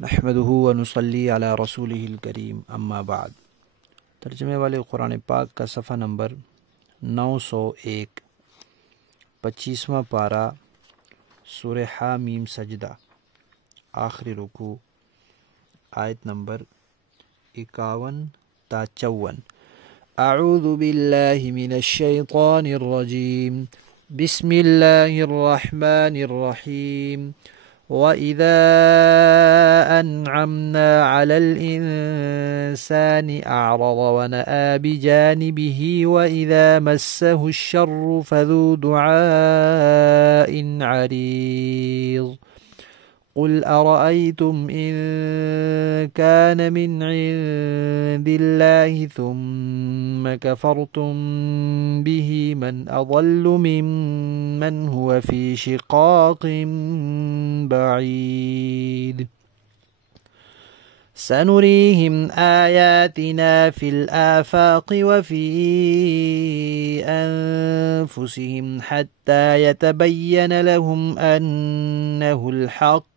نحمدہ ونصلی علی رسولہ الکریم اما بعد۔ ترجمے والے قرآن پاک کا صفحہ نمبر 901، 25واں پارہ، سورہ حامیم سجدہ، آخری رکوع، آیت نمبر 51 تا 54۔ اعوذ باللہ من الشیطان الرجیم، بسم اللہ الرحمن الرحیم۔ وَإِذَا أَنْعَمْنَا عَلَى الْإِنسَانِ أَعْرَضَ وَنَأَىٰ بِجَانِبِهِ وَإِذَا مَسَّهُ الشَّرُّ فَذُو دُعَاءٍ عَرِيضٍ قُلْ أَرَأَيْتُمْ إِن كَانَ مِنْ عِندِ اللَّهِ ثُمَّ كَفَرْتُمْ بِهِ مَنْ أَضَلُّ مِمَّنْ هُوَ فِي شِقَاقٍ بَعِيدٍ سَنُرِيهِمْ آيَاتِنَا فِي الْآفَاقِ وَفِي أَنفُسِهِمْ حَتَّى يَتَبَيَّنَ لَهُمْ أَنَّهُ الْحَقُّ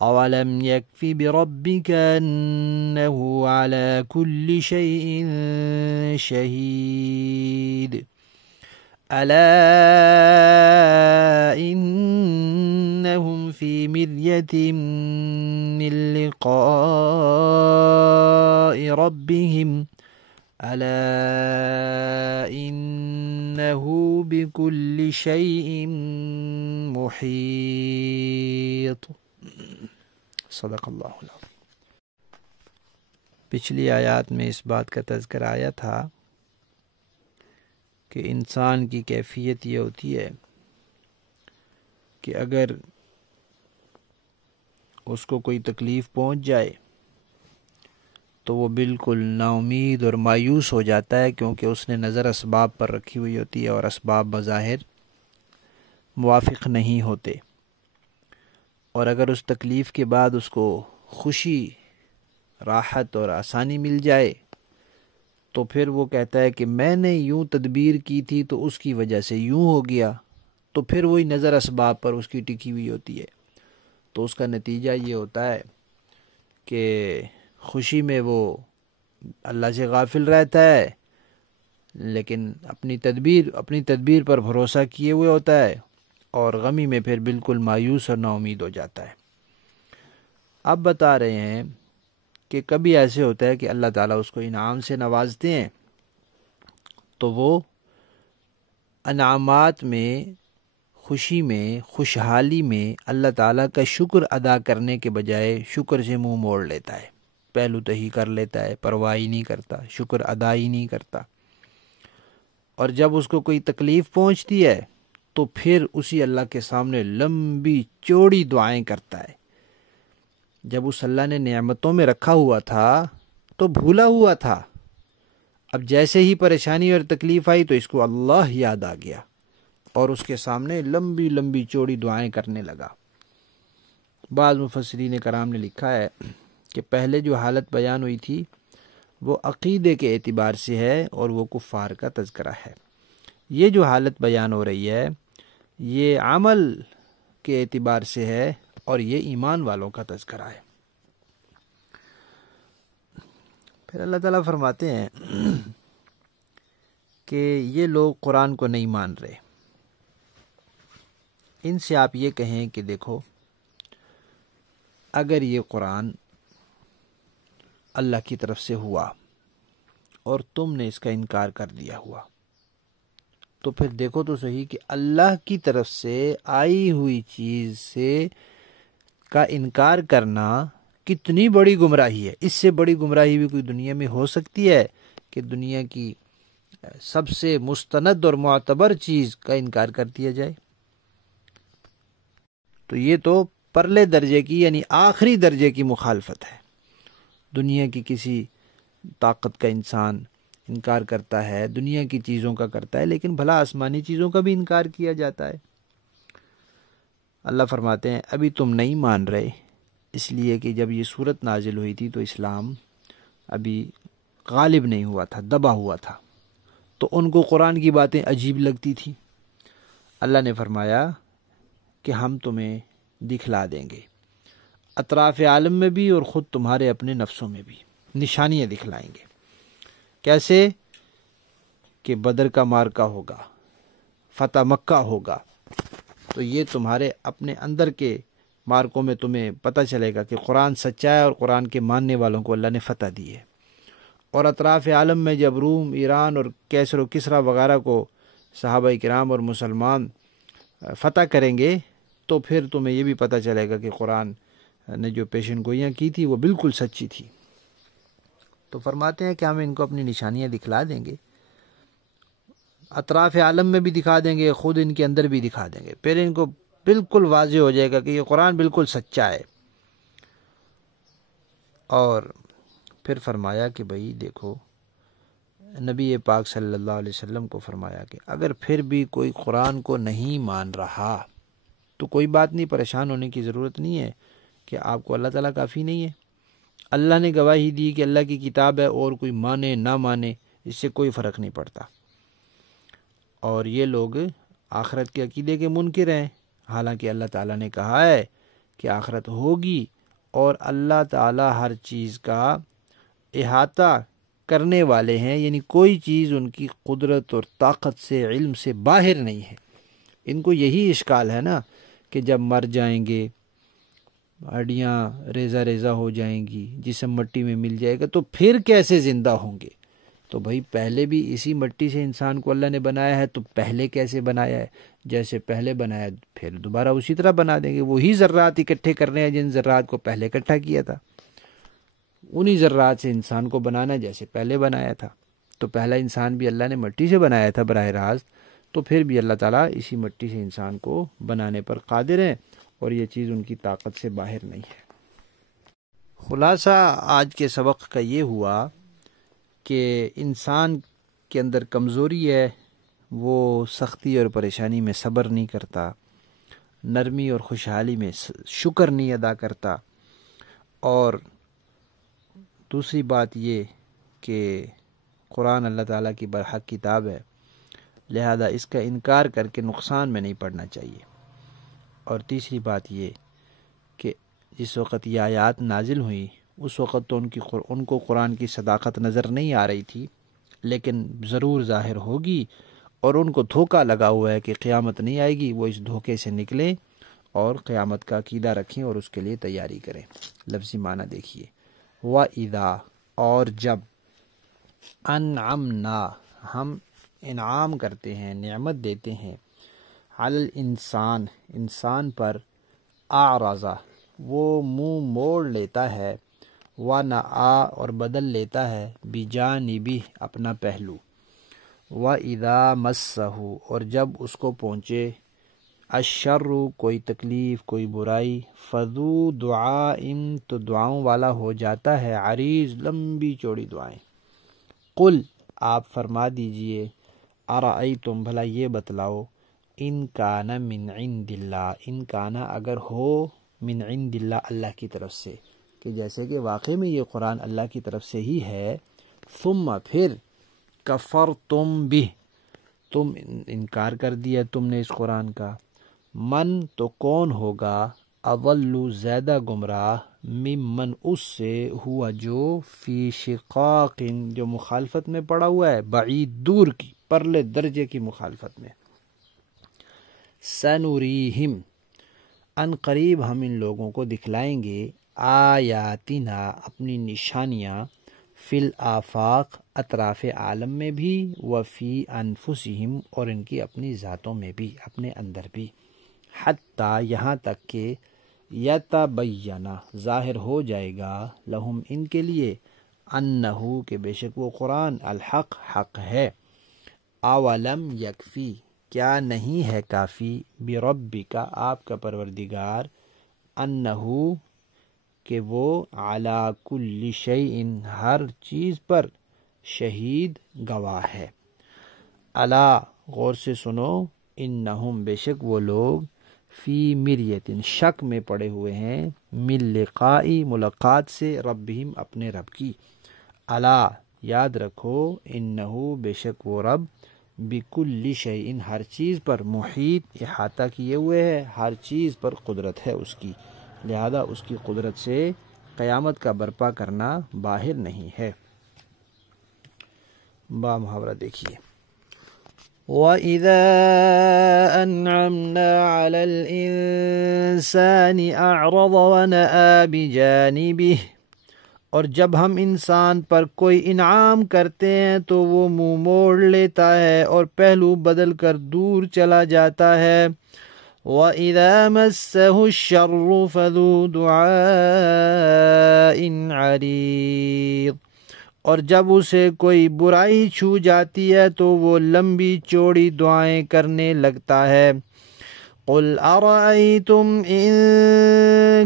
أَوَلَمْ يَكْفِ بِرَبِّكَ أَنَّهُ عَلَى كُلِّ شَيْءٍ شَهِيدٌ أَلَا إِنَّهُمْ فِي مِرْيَةٍ مِّن لِقَاءِ رَبِّهِمْ أَلَا إِنَّهُ بِكُلِّ شَيْءٍ مُحِيطٌ۔ صدق اللہ العظیم۔ پچھلی آیات میں اس بات کا تذکرہ آیا تھا کہ انسان کی کیفیت یہ ہوتی ہے کہ اگر اس کو کوئی تکلیف پہنچ جائے تو وہ بالکل نا امید اور مایوس ہو جاتا ہے، کیونکہ اس نے نظر اسباب پر رکھی ہوئی ہوتی ہے اور اسباب بظاہر موافق نہیں ہوتے۔ اور اگر اس تکلیف کے بعد اس کو خوشی، راحت اور آسانی مل جائے تو پھر وہ کہتا ہے کہ میں نے یوں تدبیر کی تھی تو اس کی وجہ سے یوں ہو گیا، تو پھر وہی نظر اسباب پر اس کی ٹکی ہوئی ہوتی ہے۔ تو اس کا نتیجہ یہ ہوتا ہے کہ خوشی میں وہ اللہ سے غافل رہتا ہے، لیکن اپنی تدبیر پر بھروسہ کیے ہوئے ہوتا ہے، اور غمی میں پھر بالکل مایوس اور نا امید ہو جاتا ہے۔ اب بتا رہے ہیں کہ کبھی ایسے ہوتا ہے کہ اللہ تعالیٰ اس کو انعام سے نوازتے ہیں تو وہ انعامات میں، خوشی میں، خوشحالی میں اللہ تعالیٰ کا شکر ادا کرنے کے بجائے شکر سے منہ موڑ لیتا ہے، پہلو تہی کر لیتا ہے، پرواہ ہی نہیں کرتا، شکر ادا ہی نہیں کرتا۔ اور جب اس کو کوئی تکلیف پہنچتی ہے تو پھر اسی اللہ کے سامنے لمبی چوڑی دعائیں کرتا ہے۔ جب اس اللہ نے نعمتوں میں رکھا ہوا تھا تو بھولا ہوا تھا، اب جیسے ہی پریشانی اور تکلیف آئی تو اس کو اللہ یاد آ گیا اور اس کے سامنے لمبی لمبی چوڑی دعائیں کرنے لگا۔ بعض مفسرین کرام نے لکھا ہے کہ پہلے جو حالت بیان ہوئی تھی وہ عقیدے کے اعتبار سے ہے اور وہ کفار کا تذکرہ ہے۔ یہ جو حالت بیان ہو رہی ہے یہ عمل کے اعتبار سے ہے اور یہ ایمان والوں کا تذکرہ ہے۔ پھر اللہ تعالیٰ فرماتے ہیں کہ یہ لوگ قرآن کو نہیں مان رہے، ان سے آپ یہ کہیں کہ دیکھو، اگر یہ قرآن اللہ کی طرف سے ہوا اور تم نے اس کا انکار کر دیا ہوا تو پھر دیکھو تو صحیح کہ اللہ کی طرف سے آئی ہوئی چیز سے کا انکار کرنا کتنی بڑی گمراہی ہے۔ اس سے بڑی گمراہی بھی کوئی دنیا میں ہو سکتی ہے کہ دنیا کی سب سے مستند اور معتبر چیز کا انکار کر دیا جائے؟ تو یہ تو پرلے درجے کی، یعنی آخری درجے کی مخالفت ہے۔ دنیا کی کسی طاقت کا انسان انکار کرتا ہے، دنیا کی چیزوں کا کرتا ہے، لیکن بھلا آسمانی چیزوں کا بھی انکار کیا جاتا ہے۔ اللہ فرماتے ہیں ابھی تم نہیں مان رہے، اس لیے کہ جب یہ صورت نازل ہوئی تھی تو اسلام ابھی غالب نہیں ہوا تھا، دبا ہوا تھا، تو ان کو قرآن کی باتیں عجیب لگتی تھیں۔ اللہ نے فرمایا کہ ہم تمہیں دکھلا دیں گے، اطراف عالم میں بھی اور خود تمہارے اپنے نفسوں میں بھی نشانیاں دکھلائیں گے۔ کیسے کہ بدر کا مارکا ہوگا، فتح مکہ ہوگا، تو یہ تمہارے اپنے اندر کے مارکوں میں تمہیں پتہ چلے گا کہ قرآن سچا ہے اور قرآن کے ماننے والوں کو اللہ نے فتح دی ہے۔ اور اطراف عالم میں جب روم، ایران اور کیسر و کسریٰ وغیرہ کو صحابہ کرام اور مسلمان فتح کریں گے تو پھر تمہیں یہ بھی پتہ چلے گا کہ قرآن نے جو پیشن گوئیاں کی تھی وہ بالکل سچی تھی۔ تو فرماتے ہیں کہ ہم ان کو اپنی نشانیاں دکھلا دیں گے، اطراف عالم میں بھی دکھا دیں گے، خود ان کے اندر بھی دکھا دیں گے، پھر ان کو بالکل واضح ہو جائے گا کہ یہ قرآن بالکل سچا ہے۔ اور پھر فرمایا کہ بھئی دیکھو، نبی پاک صلی اللہ علیہ وسلم کو فرمایا کہ اگر پھر بھی کوئی قرآن کو نہیں مان رہا تو کوئی بات نہیں، پریشان ہونے کی ضرورت نہیں ہے کہ آپ کو اللہ تعالیٰ کافی نہیں ہے۔ اللہ نے گواہی دی کہ اللہ کی کتاب ہے، اور کوئی مانے نہ مانے اس سے کوئی فرق نہیں پڑتا۔ اور یہ لوگ آخرت کے عقیدے کے منکر ہیں، حالانکہ اللہ تعالیٰ نے کہا ہے کہ آخرت ہوگی، اور اللہ تعالیٰ ہر چیز کا احاطہ کرنے والے ہیں، یعنی کوئی چیز ان کی قدرت اور طاقت سے، علم سے باہر نہیں ہے۔ ان کو یہی اشکال ہے نا کہ جب مر جائیں گے، ہڈیاں ریزہ ریزہ ہو جائیں گی، جسم مٹی میں مل جائے گا، تو پھر کیسے زندہ ہوں گے؟ تو بھائی پہلے بھی اسی مٹی سے انسان کو اللہ نے بنایا ہے، تو پہلے کیسے بنایا ہے؟ جیسے پہلے بنایا پھر دوبارہ اسی طرح بنا دیں گے۔ وہی ذرات اکٹھے کرنے ہیں جن ذرات کو پہلے اکٹھا کیا تھا، انہی ذرات سے انسان کو بنانا جیسے پہلے بنایا تھا۔ تو پہلا انسان بھی اللہ نے مٹی سے بنایا تھا براہ راست، تو پھر بھی اللہ تعالیٰ اسی مٹی سے انسان کو بنانے پر قادر ہیں، اور یہ چیز ان کی طاقت سے باہر نہیں ہے۔ خلاصہ آج کے سبق کا یہ ہوا کہ انسان کے اندر کمزوری ہے، وہ سختی اور پریشانی میں صبر نہیں کرتا، نرمی اور خوشحالی میں شکر نہیں ادا کرتا، اور دوسری بات یہ کہ قرآن اللہ تعالیٰ کی برحق کتاب ہے، لہذا اس کا انکار کر کے نقصان میں نہیں پڑنا چاہیے۔ اور تیسری بات یہ کہ جس وقت یہ آیات نازل ہوئیں اس وقت تو ان کو قرآن کی صداقت نظر نہیں آ رہی تھی، لیکن ضرور ظاہر ہوگی، اور ان کو دھوکہ لگا ہوا ہے کہ قیامت نہیں آئے گی۔ وہ اس دھوکے سے نکلیں اور قیامت کا عقیدہ رکھیں اور اس کے لیے تیاری کریں۔ لفظی معنی دیکھیے، وَإِذَا، اور جب، انعمنا، ہم انعام کرتے ہیں، نعمت دیتے ہیں، علی الانسان، انسان پر، اعرض، وہ منہ موڑ لیتا ہے، ونأى، اور بدل لیتا ہے، بجانبہ، اپنا پہلو، وَإِذَا مَسَّهُ، اور جب اس کو پہنچے، الشر، کوئی تکلیف، کوئی برائی، فذو دعاء، تو دعاؤں والا ہو جاتا ہے، عریض، لمبی چوڑی دعائیں۔ قل، آپ فرما دیجئے، ارأیتم، بھلا یہ بتلاؤ، ان کان من عند اللہ، ان کان، اگر ہو، من عند اللہ، اللہ کی طرف سے، کہ جیسے کہ واقعی میں یہ قرآن اللہ کی طرف سے ہی ہے، ثم، پھر، کفرتم بہ، تم انکار کر دیا تم نے اس قرآن کا، من، تو کون ہوگا، اضل، زیادہ گمراہ، ممن، اس سے، ہوا جو، فی شقاق، جو مخالفت میں پڑا ہوا ہے، بعید، دور کی، پرلے درجے کی مخالفت میں۔ سنوریہم، ان قریب ہم ان لوگوں کو دکھلائیں گے، آیاتنا، اپنی نشانیاں، فی الآفاق، اطراف عالم میں بھی، وفی انفسہم، اور ان کی اپنی ذاتوں میں بھی، اپنے اندر بھی، حتیٰ، یہاں تک کہ، یتبین، ظاہر ہو جائے گا، لہم، ان کے لیے، انہو، کہ بے شک وہ قرآن، الحق، حق ہے، اولم یکفی، کیا نہیں ہے کافی، بربک، آپ کا پروردگار، انہو، کہ وہ، علی کل شیء، ہر چیز پر، شہید، گواہ ہے۔ الا، غور سے سنو، انہم، بے شک وہ لوگ، فی مریۃ، شک میں پڑے ہوئے ہیں، من لقاء، ملاقات سے، ربہم، اپنے رب کی۔ الا، یاد رکھو، انہو، بے شک وہ رب، بکل شیء، ہر چیز پر، محیط، احاطہ کیے ہوئے ہے، ہر چیز پر قدرت ہے اس کی، لہذا اس کی قدرت سے قیامت کا برپا کرنا باہر نہیں ہے۔ با محاورہ دیکھیے، وَإِذَا أَنْعَمْنَا عَلَى الْإِنسَانِ أَعْرَضَ وَنَأَى بِجَانِبِهِ، اور جب ہم انسان پر کوئی انعام کرتے ہیں تو وہ منہ موڑ لیتا ہے اور پہلو بدل کر دور چلا جاتا ہے۔ وَإِذَا مَسَّهُ الشَّرُّ فَذُو دُعَاءٍ عَرِيضٍ، اور جب اسے کوئی برائی چھو جاتی ہے تو وہ لمبی چوڑی دعائیں کرنے لگتا ہے۔ قُلْ أَرَأَيْتُمْ إِن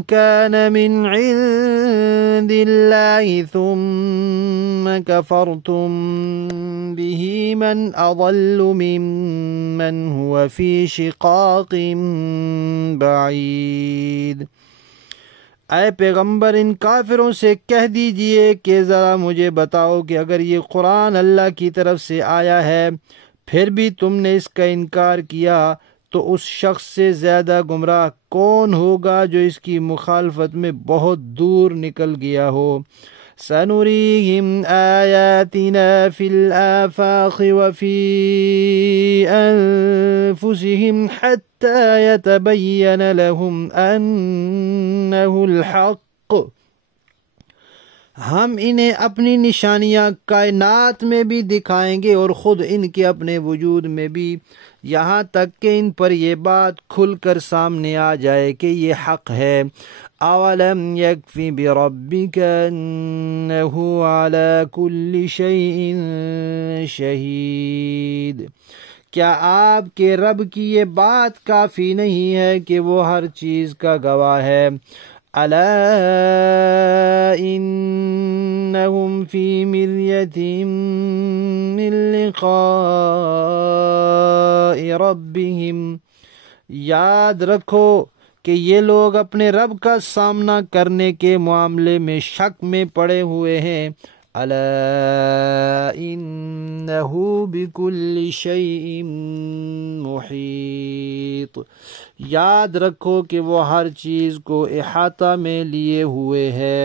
كَانَ مِنْ عِندِ اللَّهِ ثُمَّ كَفَرْتُمْ بِهِ مَنْ أَضَلُّ مِمَّنْ هُوَ فِي شِقَاقٍ بَعِيدٍ۔ اے پیغمبر، ان کافروں سے کہہ دیجئے کہ ذرا مجھے بتاؤ کہ اگر یہ قرآن اللہ کی طرف سے آیا ہے پھر بھی تم نے اس کا انکار کیا تو اس شخص سے زیادہ گمراہ کون ہوگا جو اس کی مخالفت میں بہت دور نکل گیا ہو۔ سَنُرِيهِمْ آيَاتِنَا فِي الْآفَاقِ وَفِي أَنفُسِهِمْ حَتَّى يَتَبَيَّنَ لَهُمْ أَنَّهُ الْحَقُّ، ہم انہیں اپنی نشانیاں کائنات میں بھی دکھائیں گے اور خود ان کے اپنے وجود میں بھی، یہاں تک کہ ان پر یہ بات کھل کر سامنے آ جائے کہ یہ حق ہے۔ اولم یکف بربک انہ علی کل شیء شہید، کیا آپ کے رب کی یہ بات کافی نہیں ہے کہ وہ ہر چیز کا گواہ ہے۔ الا انہم فی مریۃ من لقاء ربہم، یاد رکھو کہ یہ لوگ اپنے رب کا سامنا کرنے کے معاملے میں شک میں پڑے ہوئے ہیں۔ الا انہ بکل شیء محیط، یاد رکھو کہ وہ ہر چیز کو احاطہ میں لیے ہوئے ہے۔